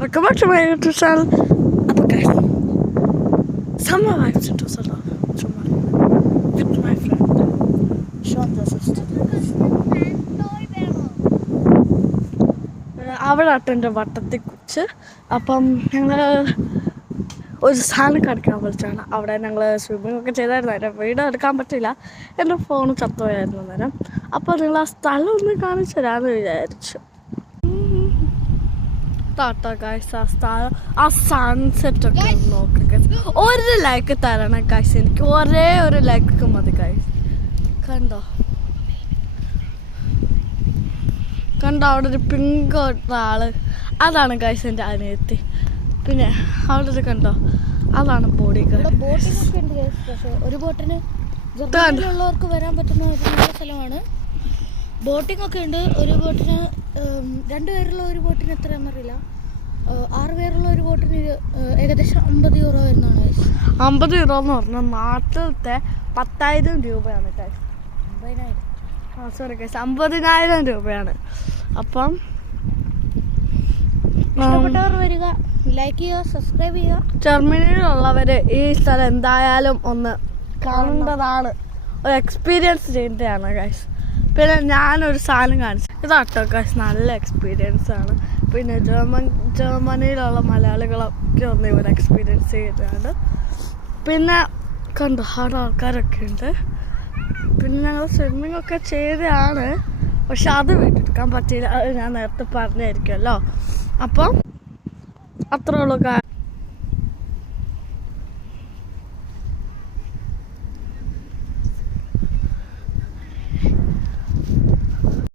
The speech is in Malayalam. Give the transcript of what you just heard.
Welcome back to my YouTube channel. അപ്പോൾ guys, summer vibes into Sala with my friend Shanta sister. അവിടെ അട്ടൻ്റെ വട്ടത്തെക്കുറിച്ച് അപ്പം ഞങ്ങൾ ഒരു സാധനം കടക്കാൻ വിളിച്ചാണ്. അവിടെ ഞങ്ങൾ സ്വിമ്മിങ് ഒക്കെ ചെയ്തായിരുന്നു. അതിൻ്റെ വീഡിയോ എടുക്കാൻ പറ്റില്ല, എൻ്റെ ഫോൺ ചത്തുപോയായിരുന്നു നേരം. അപ്പോൾ നിങ്ങൾ ആ സ്ഥലം ഒന്ന് കാണിച്ചു തരാമെന്ന് വിചാരിച്ചു. ടാറ്റ ഗൈസ്, ആ സൺസെറ്റ് ഒക്കെ നോക്ക് ഗൈസ്. ഒരു ലൈക്ക് തരണം ഗൈസ്, എനിക്ക് ഒരേ ഒരു ലൈക്ക് മതി ഗൈസ്. കണ്ടോ അവിടെ ഒരു പിങ്ക് ആള്, അതാണ് ഗൈസ് എൻ്റെ അനിയത്തി. പിന്നെ അവിടെ ഒരു കണ്ടോ, അതാണ് ബോഡി ഗാർഡ്. ഒരു ബോട്ടിന് ജർമ്മനിയിലുള്ളവർക്ക് വരാൻ പറ്റുന്ന ഒരു നല്ല സ്ഥലമാണ്. ബോട്ടിംഗ് ഒക്കെ ഉണ്ട്. ഒരു ബോട്ടിന് 2 പേരുള്ള ഒരു ബോട്ടിന് എത്രയാണെന്നറിയില്ല. 6 പേരുള്ള ഒരു ബോട്ടിന് ഏകദേശം 50 യൂറോ വരുന്നതാണ്. 50 യൂറോ എന്ന് പറഞ്ഞാൽ നാട്ടിലത്തെ 10,000 രൂപയാണ് ഗൈസ്. 50,000 സോറി ഗൈസ്, 50,000 രൂപയാണ്. അപ്പം ഇഷ്ടപ്പെട്ടവർ വരിക, ലൈക്ക് ചെയ്യുക, സബ്സ്ക്രൈബ് ചെയ്യുക. ജർമ്മനിയിലുള്ളവർ ഈ സ്ഥലം എന്തായാലും ഒന്ന് കാണേണ്ടതാണ്, ഒരു എക്സ്പീരിയൻസ് ചെയ്യേണ്ടതാണ് ഗൈസ്. പിന്നെ ഞാനൊരു സാധനം കാണിച്ചു, ഇതാട്ടോ ഗൈസ്, നല്ല എക്സ്പീരിയൻസ് ആണ്. പിന്നെ ജർമ്മനിയിലുള്ള മലയാളികളൊക്കെ ഒന്ന് ഇവിടെ എക്സ്പീരിയൻസ് ചെയ്തിട്ടുണ്ട്. പിന്നെ കണ്ടു അവിടെ ആൾക്കാരൊക്കെ ഉണ്ട്. പിന്നെ ഞങ്ങൾ സ്വിമ്മിങ് ഒക്കെ ചെയ്തതാണ്, പക്ഷെ അത് വീട്ടെടുക്കാൻ പറ്റിയില്ല. അത് ഞാൻ നേരത്തെ പറഞ്ഞായിരിക്കുമല്ലോ. അപ്പം അത്രേ ഉള്ളൂ.